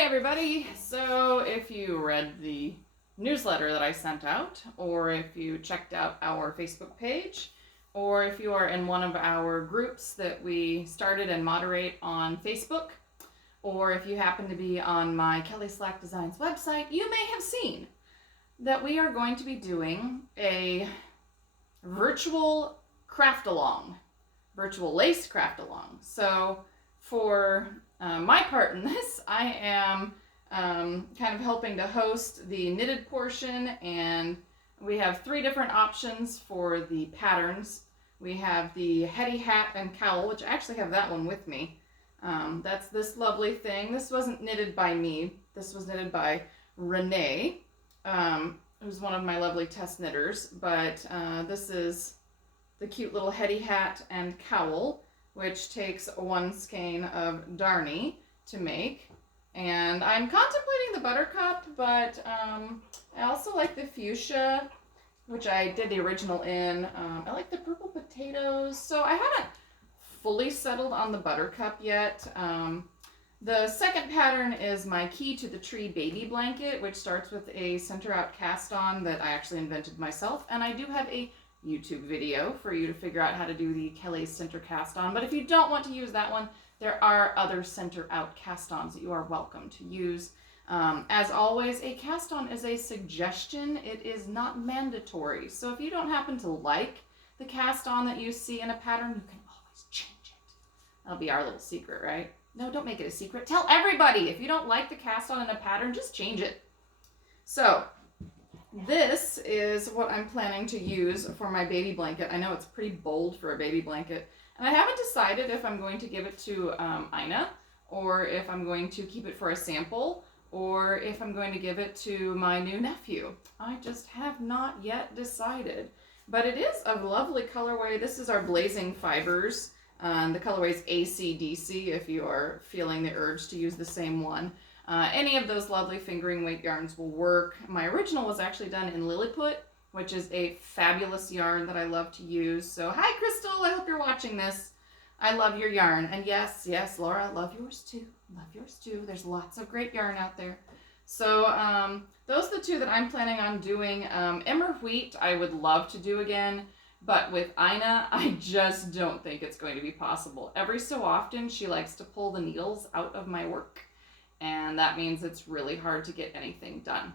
Hi everybody! So if you read the newsletter that I sent out, or if you checked out our Facebook page, or if you are in one of our groups that we started and moderate on Facebook, or if you happen to be on my Kelly Slack Designs website, you may have seen that we are going to be doing a virtual craft-along, virtual lace craft-along. So for my part in this, I am kind of helping to host the knitted portion, and we have 3 different options for the patterns. We have the heady hat and cowl, which I actually have that one with me. That's this lovely thing. This wasn't knitted by me. This was knitted by Renee, who's one of my lovely test knitters, but this is the cute little heady hat and cowl, which takes 1 skein of darny to make. And I'm contemplating the buttercup, but I also like the fuchsia, which I did the original in. I like the purple potatoes, so I haven't fully settled on the buttercup yet. The second pattern is my Key to the Tree baby blanket, which starts with a center out cast on that I actually invented myself, and I do have a YouTube video for you to figure out how to do the Kelly's center cast on. But if you don't want to use that one, there are other center out cast ons that you are welcome to use. As always, a cast on is a suggestion. It is not mandatory. So if you don't happen to like the cast on that you see in a pattern, you can always change it. That'll be our little secret, right? No, don't make it a secret. Tell everybody. If you don't like the cast on in a pattern, just change it. So this is what I'm planning to use for my baby blanket. I know it's pretty bold for a baby blanket, and I haven't decided if I'm going to give it to Ina, or if I'm going to keep it for a sample, or if I'm going to give it to my new nephew. I just have not yet decided, but it is a lovely colorway. This is our Blazing Fibers. The colorway is AC/DC if you are feeling the urge to use the same one. Any of those lovely fingering weight yarns will work. My original was actually done in Lilliput, which is a fabulous yarn that I love to use. So hi Crystal, I hope you're watching this. I love your yarn. And yes, Laura, I love yours too. Love yours too. There's lots of great yarn out there. So those are the 2 that I'm planning on doing. Emmer Wheat I would love to do again, but with Ina, I just don't think it's going to be possible. Every so often she likes to pull the needles out of my work, and that means it's really hard to get anything done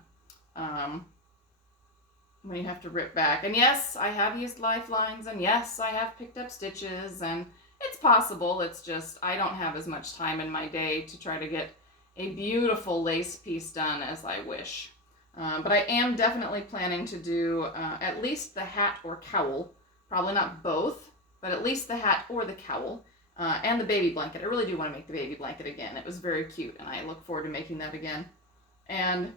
when you have to rip back. And yes, I have used lifelines, and yes, I have picked up stitches, and it's possible. It's just I don't have as much time in my day to try to get a beautiful lace piece done as I wish. But I am definitely planning to do at least the hat or cowl. Probably not both, but at least the hat or the cowl. And the baby blanket. I really do want to make the baby blanket again. It was very cute, and I look forward to making that again. And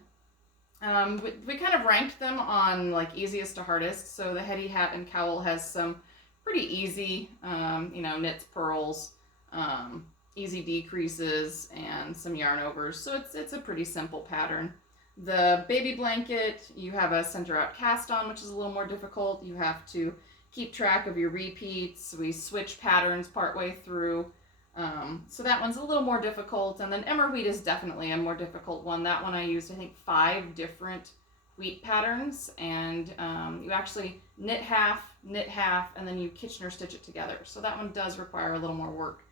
we kind of ranked them on like easiest to hardest. So the heady hat and cowl has some pretty easy, knits, purls, easy decreases, and some yarn overs. So it's a pretty simple pattern. The baby blanket, you have a center out cast on, which is a little more difficult. You have to keep track of your repeats. We switch patterns partway through. So that one's a little more difficult. And then Emmer Wheat is definitely a more difficult one. That one I used, I think, 5 different wheat patterns. And you actually knit half, and then you Kitchener stitch it together. So that one does require a little more work.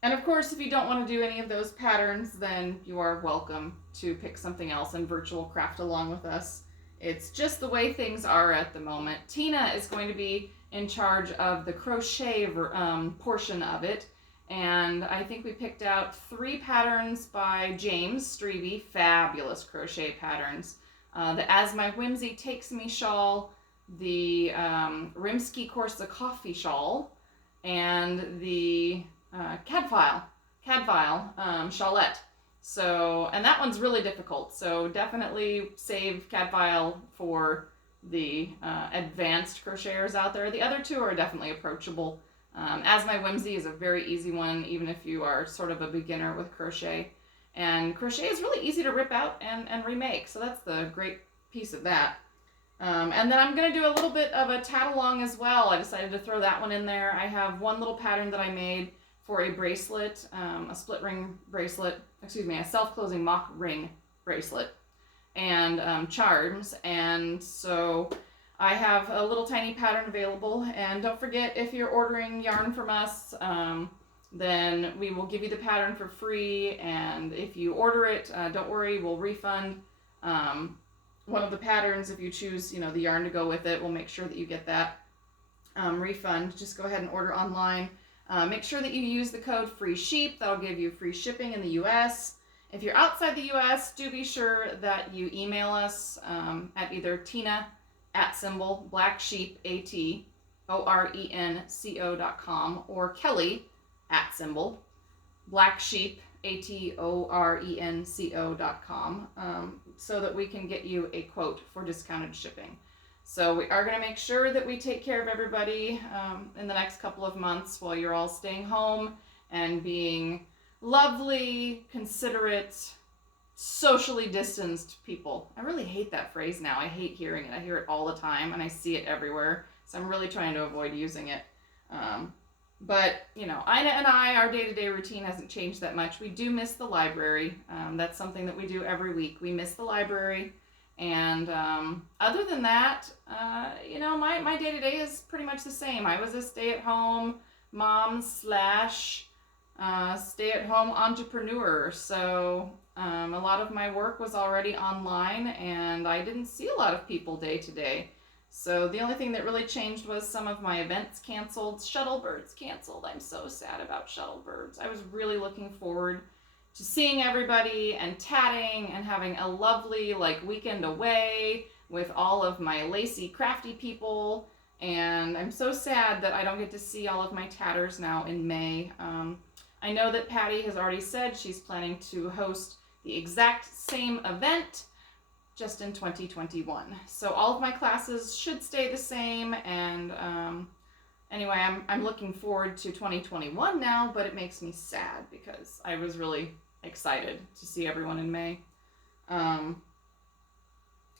And of course, if you don't want to do any of those patterns, then you are welcome to pick something else and virtual craft along with us. It's just the way things are at the moment. Tina is going to be in charge of the crochet portion of it, and I think we picked out 3 patterns by James Strebe, fabulous crochet patterns. The As My Whimsy Takes Me shawl, the Rimsky Corsa coffee shawl, and the Cadfile shawlette. So, and that one's really difficult, so definitely save Cadfile for the advanced crocheters out there. The other 2 are definitely approachable. As My Whimsy is a very easy one, even if you are sort of a beginner with crochet. And crochet is really easy to rip out and remake, so that's the great piece of that. And then I'm going to do a little bit of a tat along as well. I decided to throw that one in there. I have one little pattern that I made for a bracelet, a split ring bracelet a self-closing mock ring bracelet and charms. And so I have a little tiny pattern available. And don't forget, if you're ordering yarn from us, then we will give you the pattern for free. And if you order it, don't worry, we'll refund one of the patterns. If you choose, the yarn to go with it, we'll make sure that you get that refund. Just go ahead and order online. Make sure that you use the code FREESHEEP. That'll give you free shipping in the US. If you're outside the US, do be sure that you email us at either tina@blacksheepcrafttime.com or kelly@blacksheepcrafttime.com so that we can get you a quote for discounted shipping. So we are going to make sure that we take care of everybody in the next couple of months while you're all staying home and being lovely, considerate, socially distanced people. I really hate that phrase now. I hate hearing it. I hear it all the time and I see it everywhere. So I'm really trying to avoid using it. But, Ina and I, our day-to-day routine hasn't changed that much. We do miss the library. That's something that we do every week. We miss the library. And other than that, my day-to-day is pretty much the same. I was a stay-at-home mom / stay-at-home entrepreneur. So a lot of my work was already online and I didn't see a lot of people day to day. So the only thing that really changed was some of my events canceled. Shuttlebirds canceled. I'm so sad about Shuttlebirds. I was really looking forward to seeing everybody and tatting and having a lovely weekend away with all of my lacy, crafty people. And I'm so sad that I don't get to see all of my tatters now in May. I know that Patty has already said she's planning to host the exact same event just in 2021. So all of my classes should stay the same. And anyway, I'm looking forward to 2021 now, but it makes me sad because I was really excited to see everyone in May. And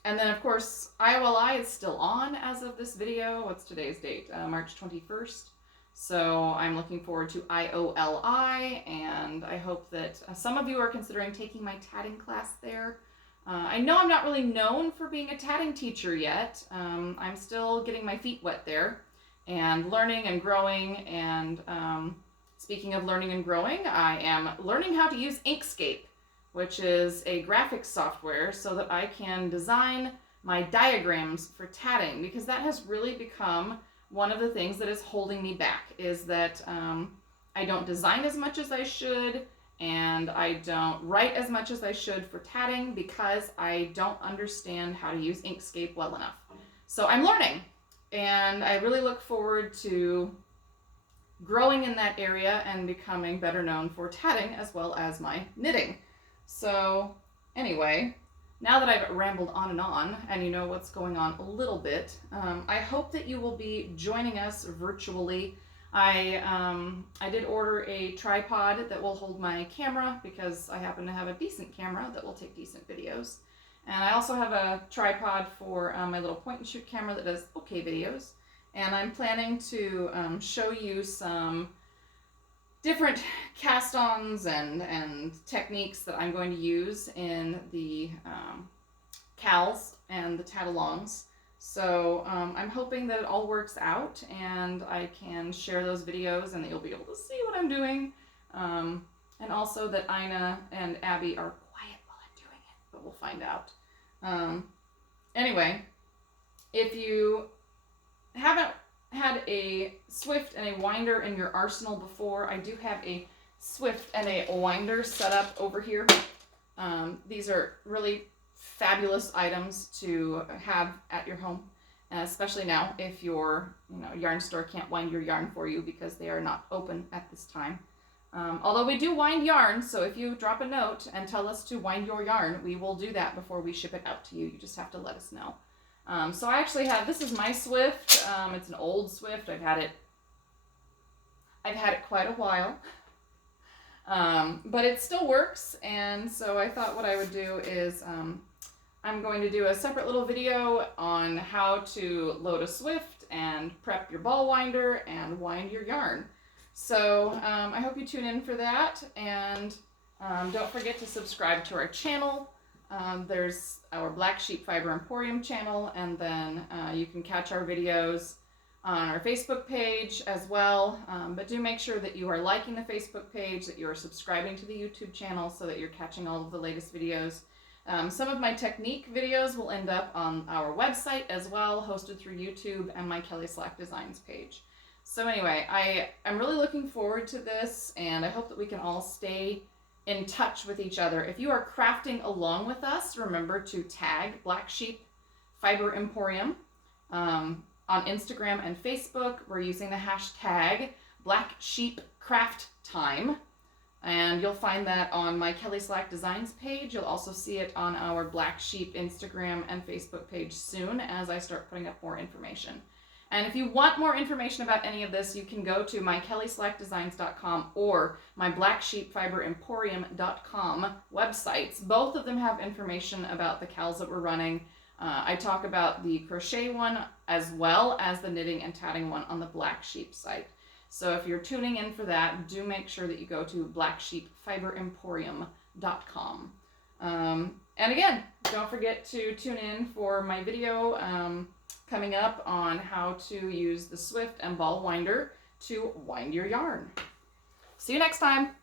then of course, IOLI is still on as of this video. What's today's date? March 21st. So I'm looking forward to IOLI, and I hope that some of you are considering taking my tatting class there. I know I'm not really known for being a tatting teacher yet. I'm still getting my feet wet there and learning and growing. And speaking of learning and growing, I am learning how to use Inkscape, which is a graphics software, so that I can design my diagrams for tatting, because that has really become one of the things that is holding me back, is that I don't design as much as I should, and I don't write as much as I should for tatting because I don't understand how to use Inkscape well enough. So I'm learning, and I really look forward to growing in that area and becoming better known for tatting as well as my knitting. So anyway, now that I've rambled on and you know what's going on a little bit, I hope that you will be joining us virtually. I did order a tripod that will hold my camera because I happen to have a decent camera that will take decent videos. And I also have a tripod for my little point and shoot camera that does okay videos. And I'm planning to show you some different cast-ons and techniques that I'm going to use in the cals and the tat-alongs. So I'm hoping that it all works out and I can share those videos and that you'll be able to see what I'm doing. And also that Ina and Abby are quiet while I'm doing it, but we'll find out. Anyway, if you haven't had a Swift and a winder in your arsenal before, I do have a Swift and a winder set up over here. These are really fabulous items to have at your home, especially now if your yarn store can't wind your yarn for you because they are not open at this time. Although we do wind yarn, so if you drop a note and tell us to wind your yarn, we will do that before we ship it out to you. You just have to let us know. So I actually have, this is my Swift. It's an old Swift. I've had it quite a while. But it still works, and so I thought what I would do is I'm going to do a separate little video on how to load a Swift and prep your ball winder and wind your yarn. So I hope you tune in for that, and Don't forget to subscribe to our channel. There's our Black Sheep Fiber Emporium channel, and then you can catch our videos on our Facebook page as well. But do make sure that you are liking the Facebook page, that you are subscribing to the YouTube channel so that you're catching all of the latest videos. Some of my technique videos will end up on our website as well, hosted through YouTube and my Kelly Slack Designs page. So anyway, I'm really looking forward to this, and I hope that we can all stay in touch with each other. If you are crafting along with us, remember to tag Black Sheep Fiber Emporium on Instagram and Facebook. We're using the hashtag blacksheepcrafttime. And you'll find that on my Kelly Slack Designs page. You'll also see it on our Black Sheep Instagram and Facebook page soon as I start putting up more information. And if you want more information about any of this, you can go to my kellyslackdesigns.com or my blacksheepfiberemporium.com websites. Both of them have information about the cows that we're running. I talk about the crochet one as well as the knitting and tatting one on the Black Sheep site. So if you're tuning in for that, do make sure that you go to blacksheepfiberemporium.com. And again, don't forget to tune in for my video coming up on how to use the Swift and ball winder to wind your yarn. See you next time.